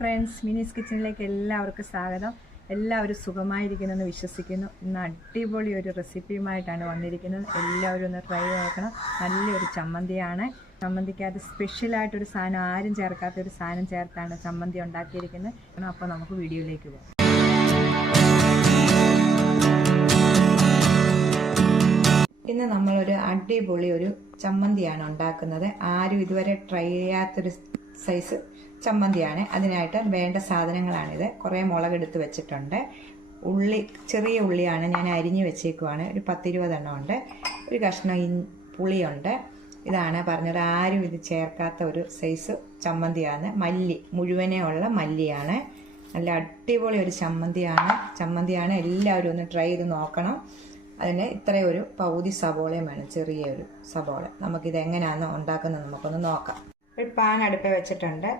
Friends മിനിസ് കിച്ചണിലേക്ക് എല്ലാവർക്കും സ്വാഗതം. എല്ലാവരും സുഖമായിരിക്കുന്നെന്ന് വിശ്വസിക്കുന്നു. ഇന്ന് അടിപൊളി ഒരു റെസിപ്പിയുമായിട്ടാണ് വന്നിരിക്കുന്നത്. എല്ലാവരും ഒന്ന് ട്രൈ നോക്കണം. നല്ലൊരു ചമ്മന്തിയാണ്. ചമ്മന്തിക്കകത്ത് സ്പെഷ്യലായിട്ടൊരു സാധനം ആരും ചേർക്കാത്ത ഒരു സാധനം ചേർത്താണ് ചമ്മന്തി ഉണ്ടാക്കിയിരിക്കുന്നത്. അപ്പോൾ നമുക്ക് വീഡിയോയിലേക്ക് പോകാം. ഇന്ന് നമ്മളൊരു അടിപൊളി ഒരു ചമ്മന്തിയാണ് ഉണ്ടാക്കുന്നത്. ആരും ഇതുവരെ ട്രൈ ചെയ്യാത്തൊരു സൈസ് ചമ്മന്തിയാണ്. അതിനായിട്ട് വേണ്ട സാധനങ്ങളാണിത്. കുറേ മുളക് മുളകെടുത്ത് വെച്ചിട്ടുണ്ട്. ഉള്ളി ചെറിയ ഉള്ളിയാണ് ഞാൻ അരിഞ്ഞ് വെച്ചേക്കുവാണ്. ഒരു പത്തിരുപതെണ്ണം ഉണ്ട്. ഒരു കഷ്ണം ഇൻ പുളിയുണ്ട്. ഇതാണ് പറഞ്ഞത് ആരും ഇത് ചേർക്കാത്ത ഒരു സൈസ് ചമ്മന്തിയാണ്. മല്ലി മുഴുവനേ ഉള്ള മല്ലിയാണ്. നല്ല അടിപൊളി ഒരു ചമ്മന്തിയാണ്. ചമ്മന്തിയാണ് എല്ലാവരും ഒന്ന് ട്രൈ ചെയ്ത് നോക്കണം. അതിന് ഇത്രയൊരു പകുതി സബോളയും വേണം ചെറിയൊരു സബോള നമുക്കിത് എങ്ങനെയാണ് ഉണ്ടാക്കുന്നത് നമുക്കൊന്ന് നോക്കാം. ഒരു പാൻ അടുപ്പ് വെച്ചിട്ടുണ്ട്.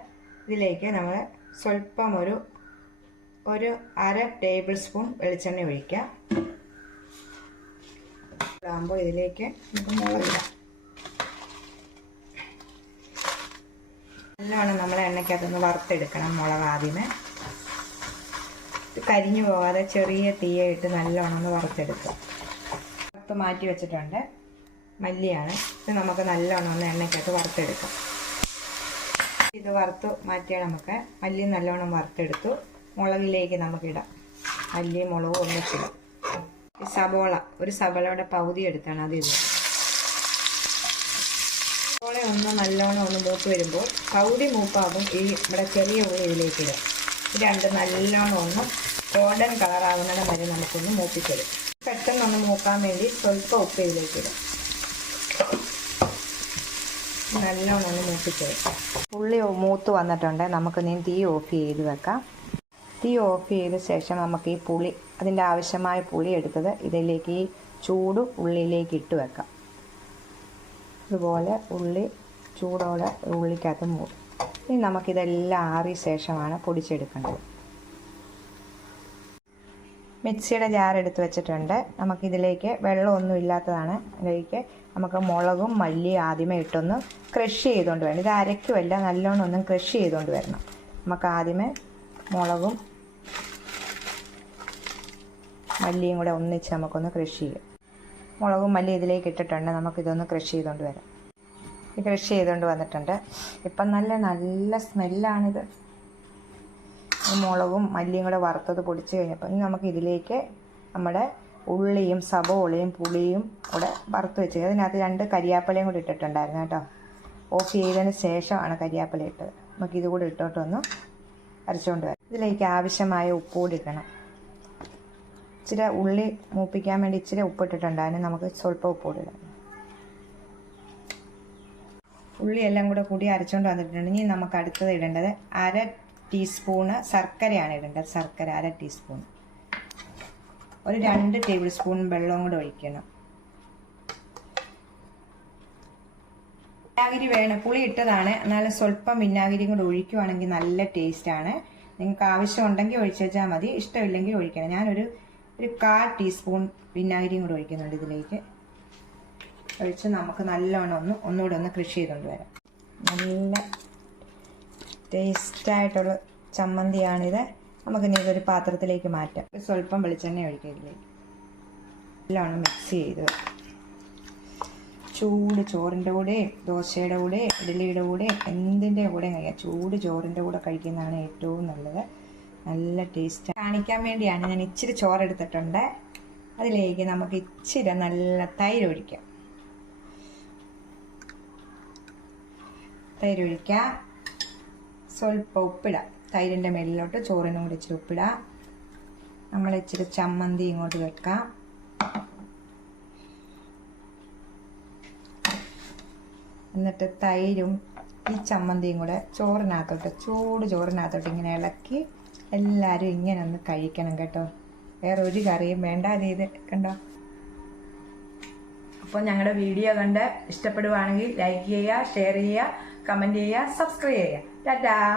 ഇതിലേക്ക് നമ്മൾ സ്വല്പം ഒരു ഒരു അര ടേബിൾ സ്പൂൺ വെളിച്ചെണ്ണ ഒഴിക്കുക ഇതാകുമ്പോൾ ഇതിലേക്ക് നമുക്ക് നല്ലോണം നമ്മൾ എണ്ണയ്ക്കകത്തൊന്ന് വറുത്തെടുക്കണം മുളക് ആദ്യമേ. കരിഞ്ഞു പോകാതെ ചെറിയ തീയായിട്ട് നല്ലവണ്ണം ഒന്ന് വറുത്തെടുക്കുക വറുത്ത് മാറ്റി വെച്ചിട്ടുണ്ട്. മല്ലിയാണ്. ഇത് നമുക്ക് നല്ലവണ്ണം ഒന്ന് എണ്ണയ്ക്കകത്ത് വറുത്തെടുക്കാം. ഇത് വറുത്ത് മാറ്റിയാൽ നമുക്ക് മല്ലി നല്ലോണം വറുത്തെടുത്തു. മുളകിലേക്ക് നമുക്കിടാം. മല്ലി മുളകും ഒന്നിച്ചിടാം. ഈ സബോള ഒരു സബോളയുടെ പകുതി എടുത്താണ് അത് ഇത് സബോള ഒന്ന് നല്ലോണം ഒന്ന് മൂപ്പ് വരുമ്പോൾ പകുതി മൂപ്പാകും ഈ ഇവിടെ ചെറിയ ഉള്ളി ഇതിലേക്ക് ഇടും രണ്ട് നല്ലോണം ഒന്ന് ഗോൾഡൻ കളറാകുന്നതിന് വരെ നമുക്കൊന്ന് മൂപ്പിച്ചെടുക്കും. പെട്ടെന്ന് ഒന്ന് മൂക്കാൻ വേണ്ടി സ്വല്പം ഉപ്പ് ഇതിലേക്ക് ഇടും. നല്ലോണം ഒന്ന് മൂപ്പിച്ച് വെക്കാം ഉള്ളി മൂത്ത് വന്നിട്ടുണ്ട്. നമുക്ക് നീ തീ ഓഫ് ചെയ്ത് വെക്കാം. തീ ഓഫ് ചെയ്ത ശേഷം നമുക്ക് ഈ പുളി അതിന്റെ ആവശ്യമായ പുളി എടുത്തത് ഇതിലേക്ക് ഈ ചൂട് ഉള്ളിയിലേക്ക് ഇട്ട് വെക്കാം. അതുപോലെ ഉള്ളി ചൂടോടെ ഉള്ളിക്കകത്ത് മൂടും. ഇനി നമുക്കിതെല്ലാം ആറിയ ശേഷമാണ് പൊടിച്ചെടുക്കേണ്ടത്. മിക്സിയുടെ ജാർ എടുത്ത് വെച്ചിട്ടുണ്ട്. നമുക്കിതിലേക്ക് വെള്ളമൊന്നും ഇല്ലാത്തതാണ്. അതിലേക്ക് നമുക്ക് മുളകും മല്ലി ആദ്യമേ ഇട്ടൊന്ന് ക്രഷ് ചെയ്തുകൊണ്ട് വേണം ഇത് അരയ്ക്കുമല്ല നല്ലോണം ഒന്നും ക്രഷ് ചെയ്തുകൊണ്ട് വരണം. നമുക്ക് ആദ്യമേ മുളകും മല്ലിയും കൂടെ ഒന്നിച്ച് നമുക്കൊന്ന് ക്രഷ് ചെയ്യാം. മുളകും മല്ലി ഇതിലേക്ക് ഇട്ടിട്ടുണ്ട്. നമുക്കിതൊന്ന് ക്രഷ് ചെയ്തുകൊണ്ട് വരാം. ക്രഷ് ചെയ്തുകൊണ്ട് വന്നിട്ടുണ്ട്. ഇപ്പം നല്ല നല്ല സ്മെല്ലാണിത്. മുളകും മല്ലിയും കൂടെ വറുത്തത് പൊടിച്ച് കഴിഞ്ഞപ്പോൾ ഇനി നമുക്ക് ഇതിലേക്ക് നമ്മുടെ ഉള്ളിയും സബോളയും പുളിയും കൂടെ വറുത്ത് വെച്ച് അതിനകത്ത് രണ്ട് കരിയാപ്പലയും കൂടി ഇട്ടിട്ടുണ്ടായിരുന്നു കേട്ടോ. ഓഫ് ചെയ്തതിന് ശേഷമാണ് കരിയാപ്പല ഇട്ടത്. നമുക്ക് ഇത് കൂടെ ഇട്ടോട്ടൊന്ന് അരച്ചുകൊണ്ട് വരാം. ഇതിലേക്ക് ആവശ്യമായ ഉപ്പ് കൂടി ഇടണം. ഇച്ചിരി ഉള്ളി മൂപ്പിക്കാൻ വേണ്ടി ഇച്ചിരി ഉപ്പിട്ടിട്ടുണ്ടായിരുന്നു നമുക്ക് സ്വല്പം ഉപ്പ് കൂടി ഇടാം. ഉള്ളി എല്ലാം കൂടെ കൂടി അരച്ചുകൊണ്ട് വന്നിട്ടുണ്ട്. ഇനി നമുക്ക് അടുത്തത് ഇടേണ്ടത് അര ടീസ്പൂണ് ശർക്കരയാണ് ഇടേണ്ടത്. ശർക്കര അര ടീസ്പൂൺ ഒരു രണ്ട് ടേബിൾ സ്പൂൺ വെള്ളവും കൂടെ ഒഴിക്കണം. വിനാഗിരി വേണം. പുളി ഇട്ടതാണ്. എന്നാലും സ്വല്പം വിനാഗിരിയും കൂടെ ഒഴിക്കുവാണെങ്കിൽ നല്ല ടേസ്റ്റാണ് നിങ്ങൾക്ക് ആവശ്യമുണ്ടെങ്കിൽ ഒഴിച്ചു വെച്ചാൽ മതി. ഇഷ്ടമില്ലെങ്കിൽ ഒഴിക്കണം. ഞാനൊരു ഒരു കാൽ ടീസ്പൂൺ വിനാഗിരിയും കൂടെ ഒഴിക്കുന്നുണ്ട് ഇതിലേക്ക്. ഒഴിച്ച് നമുക്ക് നല്ലോണം ഒന്ന് ഒന്നുകൂടെ ഒന്ന് കൃഷി ചെയ്തുകൊണ്ട് വരാം. നല്ല ടേസ്റ്റായിട്ടുള്ള ചമ്മന്തിയാണിത്. നമുക്ക് ഇനി ഇതൊരു പാത്രത്തിലേക്ക് മാറ്റാം. സ്വല്പം വെളിച്ചെണ്ണ ഒഴിക്കുക നല്ലോണം മിക്സ് ചെയ്ത്. ചൂട് ചോറിന്റെ കൂടെ ദോശയുടെ കൂടെ ഇഡലിയുടെ കൂടെ എന്തിന്റെ കൂടെ കഴിക്കാം. ചൂട് ചോറിന്റെ കൂടെ കഴിക്കുന്നതാണ് ഏറ്റവും നല്ലത്. നല്ല ടേസ്റ്റ് കാണിക്കാൻ വേണ്ടിയാണ് ഞാൻ ഇച്ചിരി ചോറെടുത്തിട്ടുണ്ട്. അതിലേക്ക് നമുക്ക് ഇച്ചിരി നല്ല തൈര് ഒഴിക്കാം. തൈര് ഒഴിക്കാം. സ്വല്പം ഉപ്പിടാം. തൈരിന്റെ മേലിലോട്ട് ചോറിനും കൂടി ഇച്ചിരി ഉപ്പിടാം. നമ്മൾ ഇച്ചിരി ചമ്മന്തി ഇങ്ങോട്ട് വെക്കാം എന്നിട്ട് തൈരും ഈ ചമ്മന്തിയും കൂടെ ചോറിനകത്തോട്ട് ചൂട് ചോറിനകത്തോട്ട് ഇങ്ങനെ ഇളക്കി എല്ലാവരും ഇങ്ങനെ ഒന്ന് കഴിക്കണം കേട്ടോ. വേറെ ഒരു കറിയും വേണ്ട ഇത് കണ്ടോ? അപ്പോൾ ഞങ്ങളുടെ വീഡിയോ കണ്ട് ഇഷ്ടപ്പെടുവാണെങ്കിൽ ലൈക്ക് ചെയ്യുക ഷെയർ ചെയ്യുക കമന്റ് ചെയ്യുക സബ്സ്ക്രൈബ് ചെയ്യുക. ടാറ്റാ!